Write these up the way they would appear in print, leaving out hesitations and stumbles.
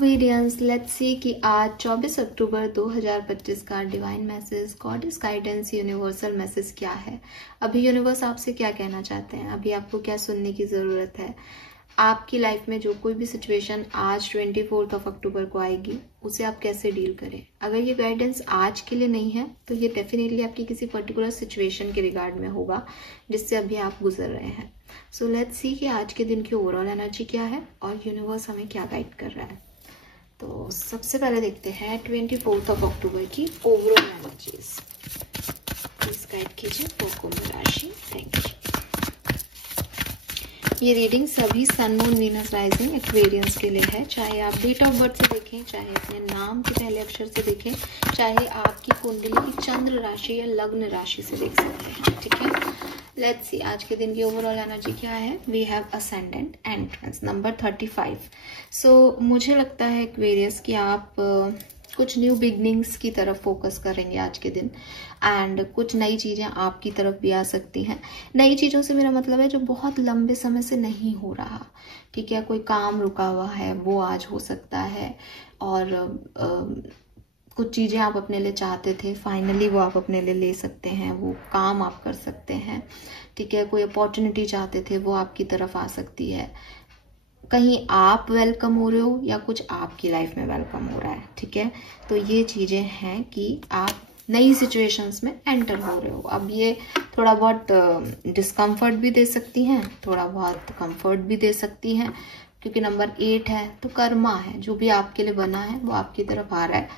Aquarians, let's see कि आज 24 अक्टूबर 2025 का divine message, goddess guidance, universal message क्या है। अभी यूनिवर्स आपसे क्या कहना चाहते हैं, अभी आपको क्या सुनने की ज़रूरत है। आपकी लाइफ में जो कोई भी सिचुएशन आज 24 अक्टूबर को आएगी उसे आप कैसे डील करें। अगर ये गाइडेंस आज के लिए नहीं है तो ये डेफिनेटली आपकी किसी पर्टिकुलर सिचुएशन के रिगार्ड में होगा जिससे अभी आप गुजर रहे हैं। सो लेट्स सी कि आज के दिन की ओवरऑल एनर्जी क्या है और यूनिवर्स हमें क्या गाइड कर रहा है। तो सबसे पहले देखते हैं 24 अक्टूबर की ओवरऑल एनर्जीज। प्लीज गाइड कीजिए फॉर कुंभ राशि। Thank you. ये रीडिंग सभी sun moon Venus rising Aquarians के लिए है, चाहे आप डेट ऑफ बर्थ से देखें, चाहे अपने नाम के पहले अक्षर से देखें, चाहे आपकी कुंडली की चंद्र राशि या लग्न राशि से देख सकते हैं। ठीक है, लेट्स सी आज के दिन की ओवरऑल एनर्जी क्या है। We have ascendant entrance number 35। So मुझे लगता है एक्वेरियस कि आप कुछ न्यू बिगनिंग्स की तरफ फोकस करेंगे आज के दिन एंड कुछ नई चीज़ें आपकी तरफ भी आ सकती हैं। नई चीज़ों से मेरा मतलब है जो बहुत लंबे समय से नहीं हो रहा। ठीक है, कोई काम रुका हुआ है वो आज हो सकता है, और कुछ चीज़ें आप अपने लिए चाहते थे फाइनली वो आप अपने लिए ले सकते हैं, वो काम आप कर सकते हैं। ठीक है, कोई अपॉर्चुनिटी चाहते थे वो आपकी तरफ आ सकती है। कहीं आप वेलकम हो रहे हो या कुछ आपकी लाइफ में वेलकम हो रहा है। ठीक है, तो ये चीज़ें हैं कि आप नई सिचुएशंस में एंटर हो रहे हो। अब ये थोड़ा बहुत डिस्कम्फर्ट भी दे सकती हैं, थोड़ा बहुत कंफर्ट भी दे सकती हैं, क्योंकि नंबर 8 है तो कर्मा है, जो भी आपके लिए बना है वो आपकी तरफ आ रहा है,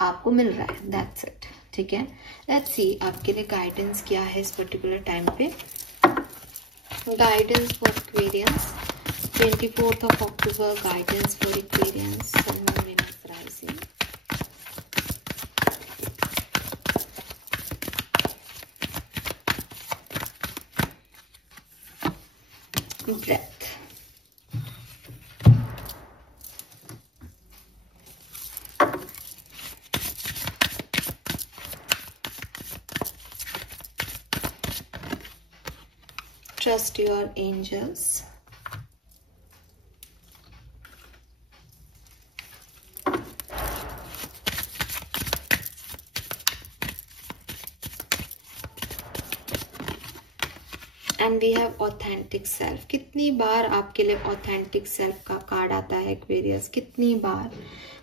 आपको मिल रहा है। That's it. ठीक है, लेट्स सी आपके लिए गाइडेंस क्या है इस पर्टिकुलर टाइम पे। Guidance for Aquarians 24 October, guidance for Aquarians, sun moon Venus rising. Breathe, trust your angels, and we have authentic self. कितनी बार आपके लिए ऑथेंटिक सेल्फ का कार्ड आता है एक्वेरियस, कितनी बार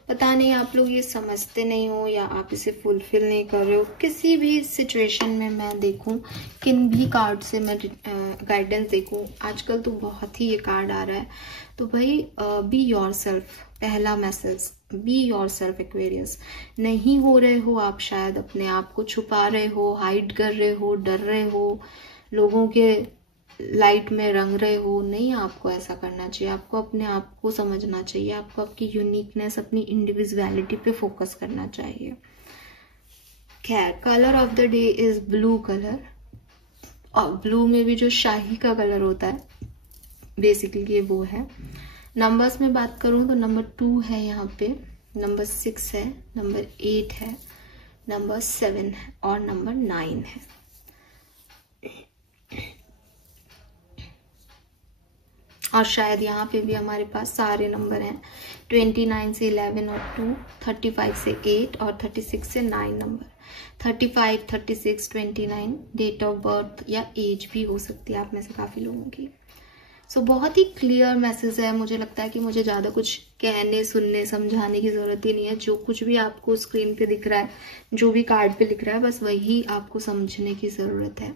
पता नहीं आप लोग ये समझते नहीं हो या आप इसे फुलफिल नहीं कर रहे हो। किसी भी सिचुएशन में मैं देखूं, किन भी कार्ड से मैं गाइडेंस देखूं, आजकल तो बहुत ही ये कार्ड आ रहा है। तो भाई बी योर सेल्फ, पहला message, be your self Aquarius. नहीं हो रहे हो आप, शायद अपने आप को छुपा रहे हो, हाइड कर रहे हो, डर रहे हो, लोगों के लाइट में रंग रहे हो। नहीं, आपको ऐसा करना चाहिए। आपको अपने आप को समझना चाहिए, आपको आपकी यूनिकनेस, अपनी इंडिविजुअलिटी पे फोकस करना चाहिए। खैर, colour of the day is blue colour, और ब्लू में भी जो शाही का कलर होता है बेसिकली ये वो है। नंबर्स में बात करूं तो नंबर 2 है यहाँ पे, नंबर 6 है, नंबर 8 है, नंबर 7 है और नंबर 9 है। और शायद यहाँ पे भी हमारे पास सारे नंबर हैं, 29 से 11 और 2, 35 से 8 और 36 से 9 नंबर। 35, 36, 29 डेट ऑफ बर्थ या एज भी हो सकती है आप में से काफ़ी लोगों की। सो बहुत ही क्लियर मैसेज है। मुझे लगता है कि मुझे ज़्यादा कुछ कहने, सुनने, समझाने की ज़रूरत ही नहीं है। जो कुछ भी आपको स्क्रीन पे दिख रहा है, जो भी कार्ड पे लिख रहा है, बस वही आपको समझने की ज़रूरत है।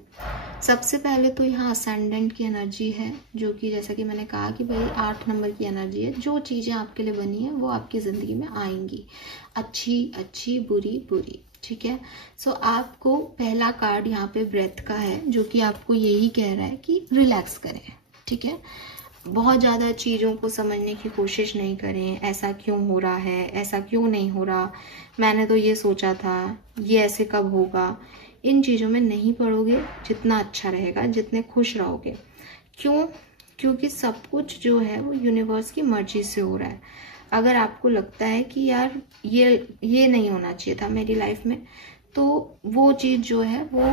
सबसे पहले तो यहाँ असेंडेंट की एनर्जी है, जो कि जैसा कि मैंने कहा कि भाई 8 नंबर की एनर्जी है। जो चीज़ें आपके लिए बनी है वो आपकी ज़िंदगी में आएंगी, अच्छी अच्छी, बुरी बुरी। ठीक है, सो आपको पहला कार्ड यहाँ पे ब्रेथ का है, जो कि आपको यही कह रहा है कि रिलैक्स करें। ठीक है, बहुत ज़्यादा चीज़ों को समझने की कोशिश नहीं करें। ऐसा क्यों हो रहा है, ऐसा क्यों नहीं हो रहा, मैंने तो ये सोचा था, ये ऐसे कब होगा, इन चीज़ों में नहीं पड़ोगे जितना अच्छा रहेगा, जितने खुश रहोगे। क्यों? क्योंकि सब कुछ जो है वो यूनिवर्स की मर्जी से हो रहा है। अगर आपको लगता है कि यार ये नहीं होना चाहिए था मेरी लाइफ में, तो वो चीज़ जो है वो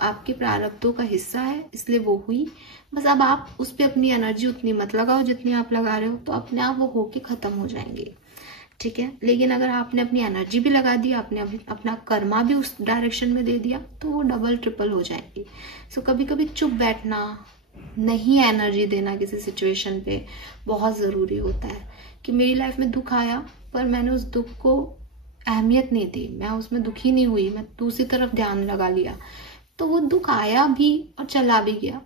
आपके प्रारब्धों का हिस्सा है, इसलिए वो हुई। बस अब आप उस पर अपनी एनर्जी उतनी मत लगाओ जितनी आप लगा रहे हो, तो अपने आप वो होके ख़त्म हो जाएंगे, ठीक है। लेकिन अगर आपने अपनी एनर्जी भी लगा दी, आपने अपना कर्मा भी उस डायरेक्शन में दे दिया, तो वो डबल ट्रिपल हो जाएंगी। सो कभी कभी चुप बैठना, नहीं एनर्जी देना किसी सिचुएशन पे बहुत ज़रूरी होता है। कि मेरी लाइफ में दुख आया पर मैंने उस दुख को अहमियत नहीं दी, मैं उसमें दुखी नहीं हुई, मैं दूसरी तरफ ध्यान लगा लिया, तो वो दुख आया भी और चला भी गया।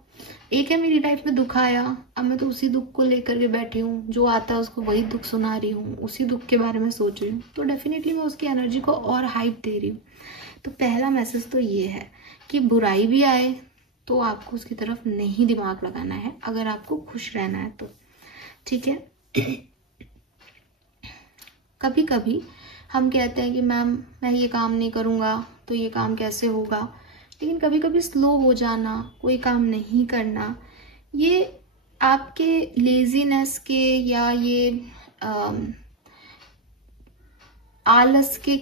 एक है मेरी लाइफ में दुख आया, अब मैं तो उसी दुख को लेकर के बैठी हूँ, जो आता है उसको वही दुख सुना रही हूँ, उसी दुख के बारे में सोच रही हूँ, तो डेफिनेटली मैं उसकी एनर्जी को और हाइप दे रही हूँ। तो पहला मैसेज तो ये है कि बुराई भी आए तो आपको उसकी तरफ नहीं दिमाग लगाना है, अगर आपको खुश रहना है तो, ठीक है। कभी कभी हम कहते हैं कि मैम मैं ये काम नहीं करूँगा तो ये काम कैसे होगा, लेकिन कभी कभी स्लो हो जाना, कोई काम नहीं करना, ये आपके लेजीनेस के या ये आलस के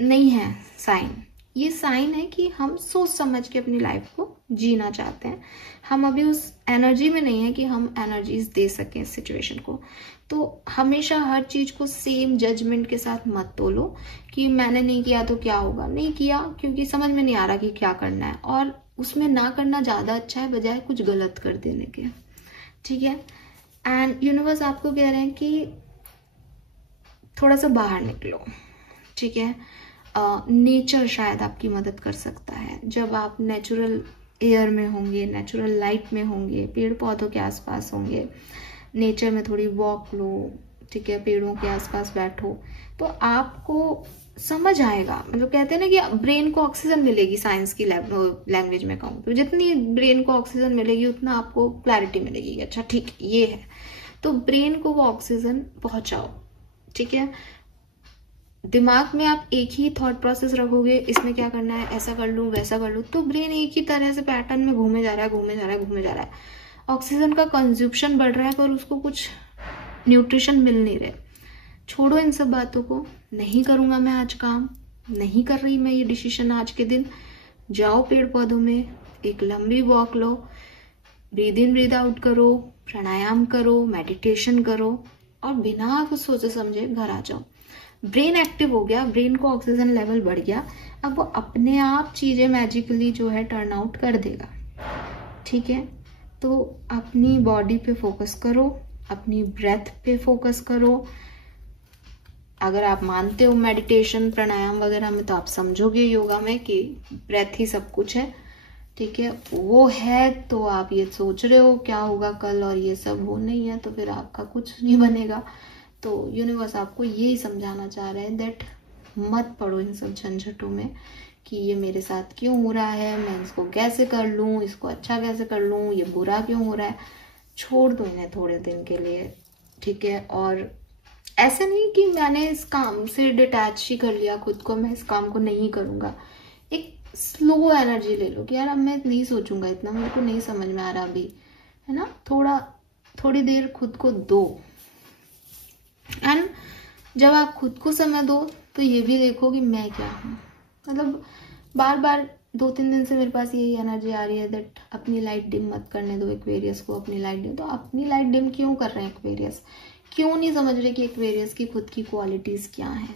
नहीं है साइन। ये साइन है कि हम सोच समझ के अपनी लाइफ को जीना चाहते हैं, हम अभी उस एनर्जी में नहीं है कि हम एनर्जीज दे सकें इस सिचुएशन को। तो हमेशा हर चीज को सेम जजमेंट के साथ मत तोलो कि मैंने नहीं किया तो क्या होगा। नहीं किया क्योंकि समझ में नहीं आ रहा कि क्या करना है, और उसमें ना करना ज्यादा अच्छा है बजाय कुछ गलत कर देने के, ठीक है। एंड यूनिवर्स आपको कह रहे हैं कि थोड़ा सा बाहर निकलो, ठीक है। नेचर शायद आपकी मदद कर सकता है। जब आप नेचुरल एयर में होंगे, नेचुरल लाइट में होंगे, पेड़ पौधों के आसपास होंगे, नेचर में थोड़ी वॉक लो, ठीक है, पेड़ों के आसपास बैठो, तो आपको समझ आएगा। मतलब कहते हैं ना कि ब्रेन को ऑक्सीजन मिलेगी, साइंस की लैंग्वेज में कहूँ तो जितनी ब्रेन को ऑक्सीजन मिलेगी उतना आपको क्लैरिटी मिलेगी। अच्छा ठीक ये है, तो ब्रेन को वो ऑक्सीजन पहुंचाओ, ठीक है। दिमाग में आप एक ही थॉट प्रोसेस रखोगे, इसमें क्या करना है, ऐसा कर लूँ वैसा कर लूँ, तो ब्रेन एक ही तरह से पैटर्न में घूमे जा रहा है, घूमे जा रहा है, घूमे जा रहा है। ऑक्सीजन का कंज्यूप्शन बढ़ रहा है पर उसको कुछ न्यूट्रिशन मिल नहीं रहे। छोड़ो इन सब बातों को, नहीं करूँगा मैं आज काम, नहीं कर रही मैं ये डिसीजन आज के दिन। जाओ पेड़ पौधों में, एक लंबी walk low, breathe in breathe out करो, प्राणायाम करो, मेडिटेशन करो, और बिना कुछ सोचे समझे घर आ जाओ। ब्रेन एक्टिव हो गया, ब्रेन को ऑक्सीजन लेवल बढ़ गया, अब वो अपने आप चीजें मैजिकली जो है टर्न आउट कर देगा, ठीक है। तो अपनी बॉडी पे फोकस करो, अपनी ब्रेथ पे फोकस करो। अगर आप मानते हो मेडिटेशन प्राणायाम वगैरह में, तो आप समझोगे योगा में कि ब्रेथ ही सब कुछ है, ठीक है। वो है तो आप ये सोच रहे हो क्या होगा कल और ये सब, वो नहीं है तो फिर आपका कुछ नहीं बनेगा। तो यूनिवर्स आपको यही समझाना चाह रहे हैं दैट मत पड़ो इन सब झंझटों में कि ये मेरे साथ क्यों हो रहा है, मैं इसको कैसे कर लूँ, इसको अच्छा कैसे कर लूँ, ये बुरा क्यों हो रहा है। छोड़ दो इन्हें थोड़े दिन के लिए, ठीक है। और ऐसे नहीं कि मैंने इस काम से डिटैच ही कर लिया खुद को, मैं इस काम को नहीं करूँगा। एक स्लो एनर्जी ले लो कि यार अब मैं नहीं सोचूंगा इतना, मेरे को नहीं समझ में आ रहा अभी, है ना। थोड़ी देर खुद को दो। एंड जब आप खुद को समय दो तो ये भी देखो कि मैं क्या हूँ। मतलब बार बार 2-3 दिन से मेरे पास यही एनर्जी आ रही है दैट अपनी लाइट डिम मत करने दो एक्वेरियस को, अपनी लाइट डिम। तो अपनी लाइट डिम क्यों कर रहे हैं एक्वेरियस, क्यों नहीं समझ रहे कि एक्वेरियस की खुद की क्वालिटीज क्या है।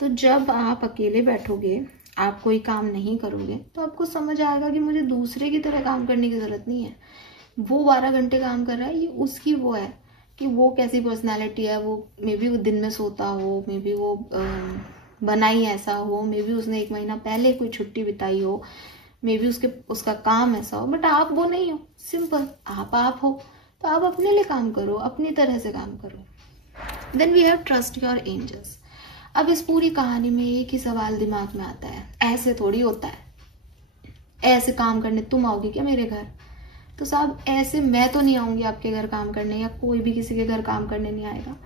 तो जब आप अकेले बैठोगे, आप कोई काम नहीं करोगे, तो आपको समझ आएगा कि मुझे दूसरे की तरह काम करने की जरूरत नहीं है। वो 12 घंटे काम कर रहा है, ये उसकी वो है कि वो कैसी पर्सनालिटी है, वो मे बी वो दिन में सोता हो, मे बी वो बनाई ऐसा हो, मे बी उसने 1 महीना पहले कोई छुट्टी बिताई हो, मे बी उसका काम ऐसा हो, बट आप वो नहीं हो। सिंपल, आप हो, तो आप अपने लिए काम करो, अपनी तरह से काम करो। Then we have trust your angels. अब इस पूरी कहानी में एक ही सवाल दिमाग में आता है, ऐसे थोड़ी होता है, ऐसे काम करने तुम आओगे क्या मेरे घर। तो साहब ऐसे मैं तो नहीं आऊंगी आपके घर काम करने, या कोई भी किसी के घर काम करने नहीं आएगा।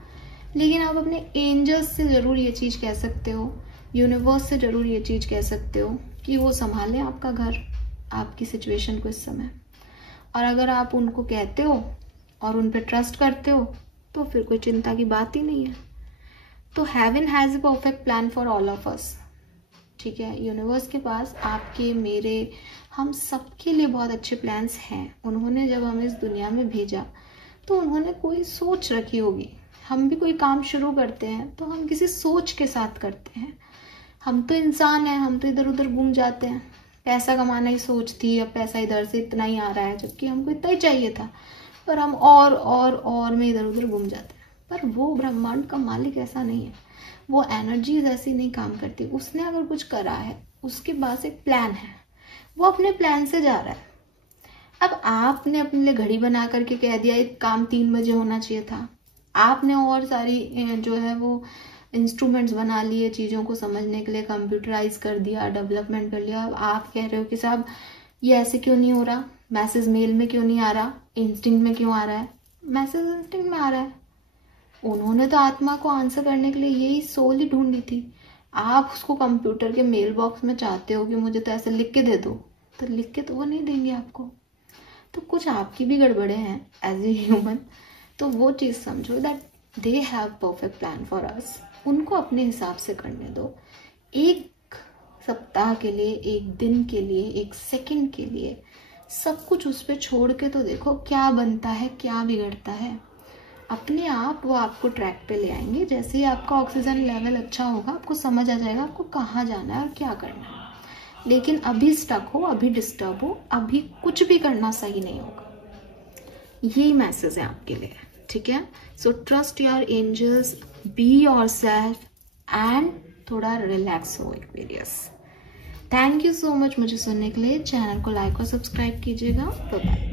लेकिन आप अपने एंजल्स से जरूर ये चीज कह सकते हो, यूनिवर्स से जरूर ये चीज कह सकते हो कि वो संभालें आपका घर, आपकी सिचुएशन को इस समय। और अगर आप उनको कहते हो और उन पर ट्रस्ट करते हो तो फिर कोई चिंता की बात ही नहीं है। तो haven has a perfect plan for all of us. ठीक है। यूनिवर्स के पास आपके, मेरे, हम सबके लिए बहुत अच्छे प्लान्स हैं। उन्होंने जब हमें इस दुनिया में भेजा तो उन्होंने कोई सोच रखी होगी। हम भी कोई काम शुरू करते हैं तो हम किसी सोच के साथ करते हैं। हम तो इंसान हैं, हम तो इधर उधर घूम जाते हैं। पैसा कमाना ही सोच थी, अब पैसा इधर से इतना ही आ रहा है, जबकि हमको इतना ही चाहिए था, पर हम और में इधर उधर घूम जाते हैं। पर वो ब्रह्मांड का मालिक ऐसा नहीं है, वो एनर्जीज ऐसी नहीं काम करती। उसने अगर कुछ करा है, उसके पास एक प्लान है, वो अपने प्लान से जा रहा है। अब आपने अपने लिए घड़ी बना करके कह दिया एक काम 3 बजे होना चाहिए था, आपने और सारी जो है वो इंस्ट्रूमेंट्स बना लिए चीज़ों को समझने के लिए, कंप्यूटराइज कर दिया, डेवलपमेंट कर लिया। अब आप कह रहे हो कि साहब ये ऐसे क्यों नहीं हो रहा, मैसेज मेल में क्यों नहीं आ रहा, इंस्टिंक्ट में क्यों आ रहा है? मैसेज इंस्टिंक्ट में आ रहा है। उन्होंने तो आत्मा को आंसर करने के लिए यही सोल ही ढूंढी थी। आप उसको कंप्यूटर के मेल बॉक्स में चाहते हो कि मुझे तो ऐसे लिख के दे दो, तो लिख के तो वो नहीं देंगे आपको। तो कुछ आपकी भी गड़बड़े हैं एज ए ह्यूमन। तो वो चीज़ समझो that they have perfect plan for us. उनको अपने हिसाब से करने दो। एक सप्ताह के लिए, एक दिन के लिए, एक सेकंड के लिए सब कुछ उस पर छोड़ के तो देखो क्या बनता है, क्या बिगड़ता है। अपने आप वो आपको ट्रैक पे ले आएंगे। जैसे ही आपका ऑक्सीजन लेवल अच्छा होगा, आपको समझ आ जाएगा आपको कहाँ जाना है और क्या करना है। लेकिन अभी स्टक हो, अभी डिस्टर्ब हो, अभी कुछ भी करना सही नहीं होगा। यही मैसेज है आपके लिए, ठीक है। So trust your angels, be yourself and थोड़ा रिलैक्स हो Aquarius. Thank you so much मुझे सुनने के लिए। चैनल को लाइक और सब्सक्राइब कीजिएगा। Bye bye.